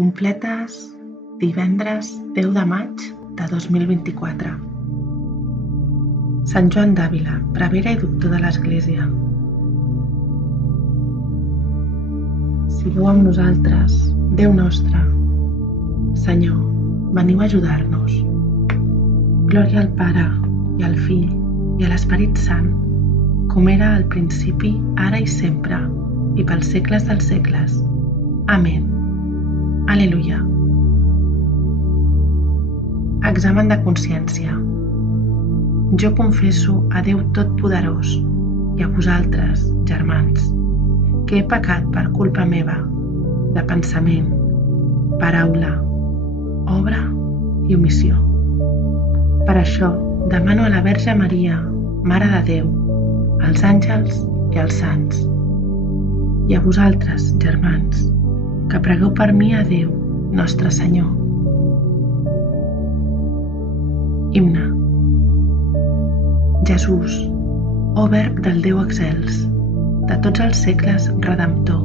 completes divendres 10 de maig de 2024. Sant Joan d'Àvila, prevere i doctor de l'Església. Sigueu amb nosaltres, Déu nostre. Senyor, veniu a ajudar-nos. Glòria al Pare, i al Fill, i a l'Esperit Sant, com era al principi, ara i sempre, i pels segles dels segles. Amén. Aleluia. Examen de consciència. Jo confesso a Déu Totpoderós i a vosaltres, germans, que he pecat per culpa meva, de pensament, paraula, obra i omissió. Per això demano a la Verge Maria, Mare de Déu, als àngels i als sants, i a vosaltres, germans, que pregueu per mi a Déu, Nostre Senyor. Himne. Jesús, ó Verb del Déu excels, de tots els segles Redemptor,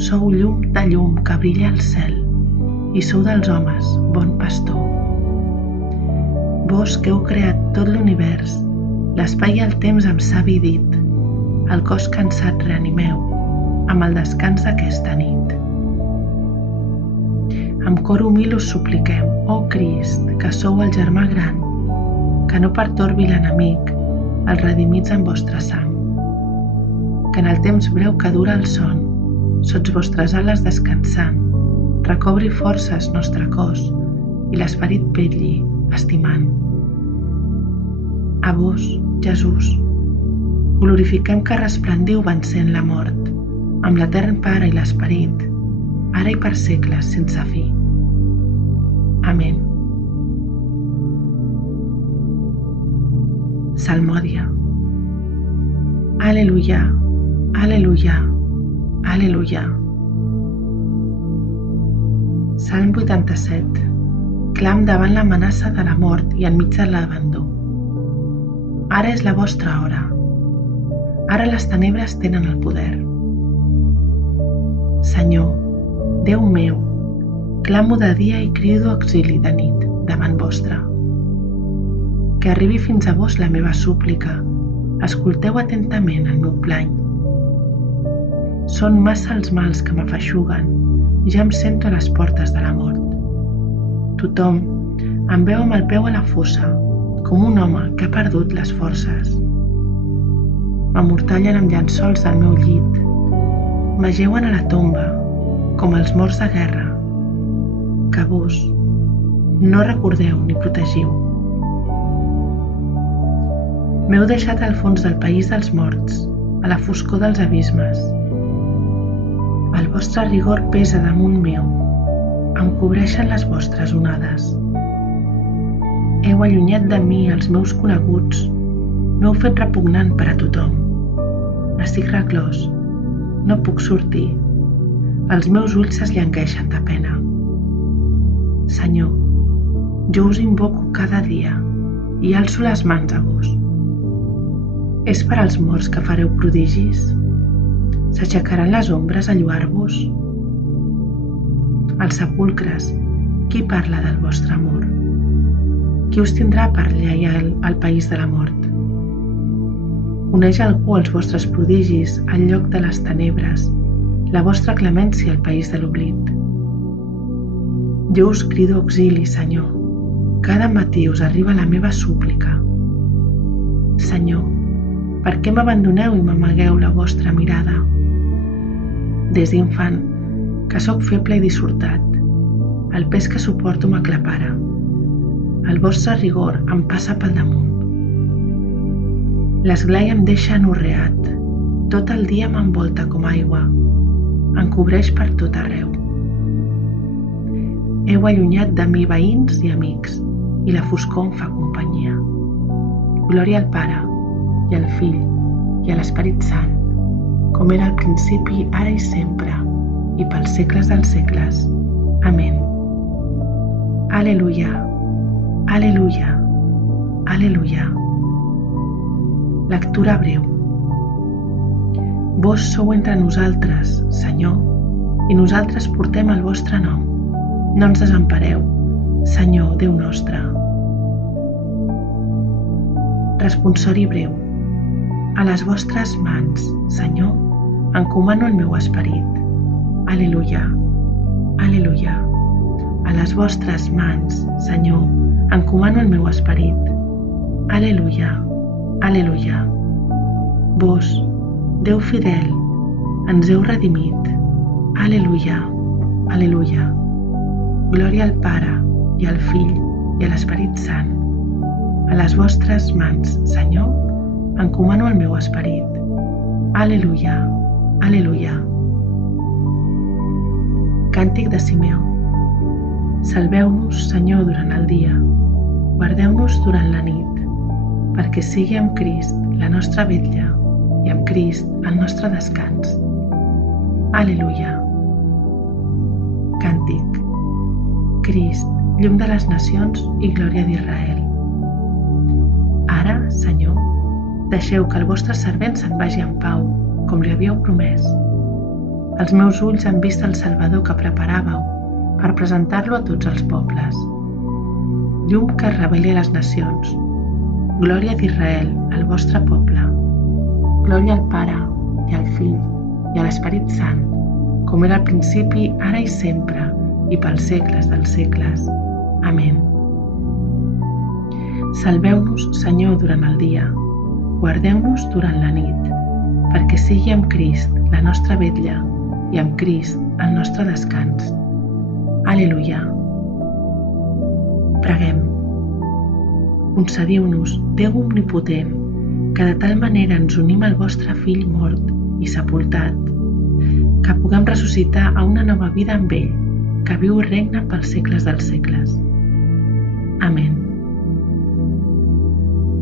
sou llum de llum que brilla al cel, i sou dels homes bon pastor. Vós que heu creat tot l'univers, l'espai i el temps amb savi dit, el cos cansat reanimeu, amb el descans d'aquesta nit. Amb cor humil us supliquem, ó Crist, que sou el germà gran, que no pertorbi l'enemic, els redimits amb vostra sang. Que en el temps breu que dura el son, sots vostres ales descansant, recobri forces nostre cos i l'esperit vetlli, estimant. A vos, Jesús, glorifiquem que resplendiu vencent la mort, amb l'etern Pare i l'Esperit, ara i per segles sense fi. Amén. Salmòdia. Aleluia, aleluia, aleluia. Salm 87. Clam davant l'amenaça de la mort i enmig de l'abandó. Ara és la vostra hora. Ara les tenebres tenen el poder. Senyor, Déu meu, clamo de dia i crido auxili de nit davant vostre. Que arribi fins a vos la meva súplica, escolteu atentament el meu plany. Són massa els mals que m'afeixuguen, ja em sento a les portes de la mort. Tothom em veu amb el peu a la fossa, com un home que ha perdut les forces. M'amortallen amb llençols del meu llit, m'ajeuen a la tomba, com els morts de guerra, que vos no recordeu ni protegiu. M'heu deixat al fons del país dels morts, a la foscor dels abismes. El vostre rigor pesa damunt meu, em cobreixen les vostres onades. Heu allunyat de mi els meus coneguts, m'heu fet repugnant per a tothom. Estic reclòs, no puc sortir, els meus ulls s'esllangueixen de pena. Senyor, jo us invoco cada dia i alço les mans a vos. És per als morts que fareu prodigis? S'aixecaran les ombres a lloar-vos? Als sepulcres, qui parla del vostre amor? Qui us tindrà per lleial al país de la mort? Uneix algú els vostres prodigis al lloc de les tenebres, la vostra clemència al país de l'oblit. Jo us crido auxili, Senyor. Cada matí us arriba la meva súplica. Senyor, per què m'abandoneu i m'amagueu la vostra mirada? Des d'infant, que sóc feble i dissortat, el pes que suporto m'aclapara. El vostre rigor em passa pel damunt. L'esglai em deixa anorreat, tot el dia m'envolta com aigua, em cobreix per tot arreu. Heu allunyat de mi veïns i amics, i la foscor em fa companyia. Glòria al Pare, i al Fill, i a l'Esperit Sant, com era al principi, ara i sempre, i pels segles dels segles. Amén. Aleluia, aleluia, aleluia. Lectura breu. Vós sou entre nosaltres, Senyor, i nosaltres portem el vostre nom. No ens desempareu, Senyor, Déu nostre. Responsori breu. A les vostres mans, Senyor, encomano el meu esperit. Al·leluia, al·leluia. A les vostres mans, Senyor, encomano el meu esperit. Al·leluia, al·leluia. Vos, Déu fidel, ens heu redimit. Al·leluia, al·leluia. Glòria al Pare, i al Fill, i a l'Esperit Sant. A les vostres mans, Senyor, encomano el meu esperit. Al·leluia, al·leluia. Càntic de Simeó. Salveu-nos, Senyor, durant el dia. Guardeu-nos durant la nit, perquè sigui amb Crist la nostra vetlla i amb Crist el nostre descans. Al·leluia. Càntic. Crist, llum de les nacions i glòria d'Israel. Ara, Senyor, deixeu que el vostre servent se'n vagi en pau, com li havíeu promès. Els meus ulls han vist el Salvador que preparàveu per presentar-lo a tots els pobles. Llum que reveli a les nacions. Glòria d'Israel, el vostre poble. Glòria al Pare, i al Fill, i a l'Esperit Sant, com era al principi, ara i sempre, i pels segles dels segles. Amén. Salveu-nos, Senyor, durant el dia. Guardeu-nos durant la nit, perquè sigui amb Crist la nostra vetlla i amb Crist el nostre descans. Al·leluia. Preguem. Concediu-nos, Déu omnipotent, que de tal manera ens unim al vostre Fill mort i sepultat, que puguem ressuscitar a una nova vida amb ell, que viu i regna pels segles dels segles. Amén.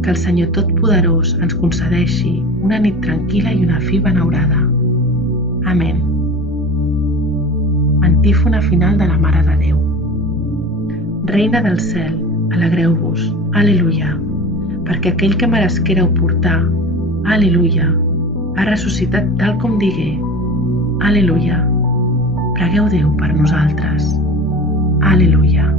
Que el Senyor Totpoderós ens concedeixi una nit tranquil·la i una fi benaurada. Amén. Antífona final de la Mare de Déu. Reina del cel, alegreu-vos, al·leluia, perquè aquell que meresquéreu portar, al·leluia, ha ressuscitat tal com digué, al·leluia. Pregueu Déu per nosaltres. Al·leluia.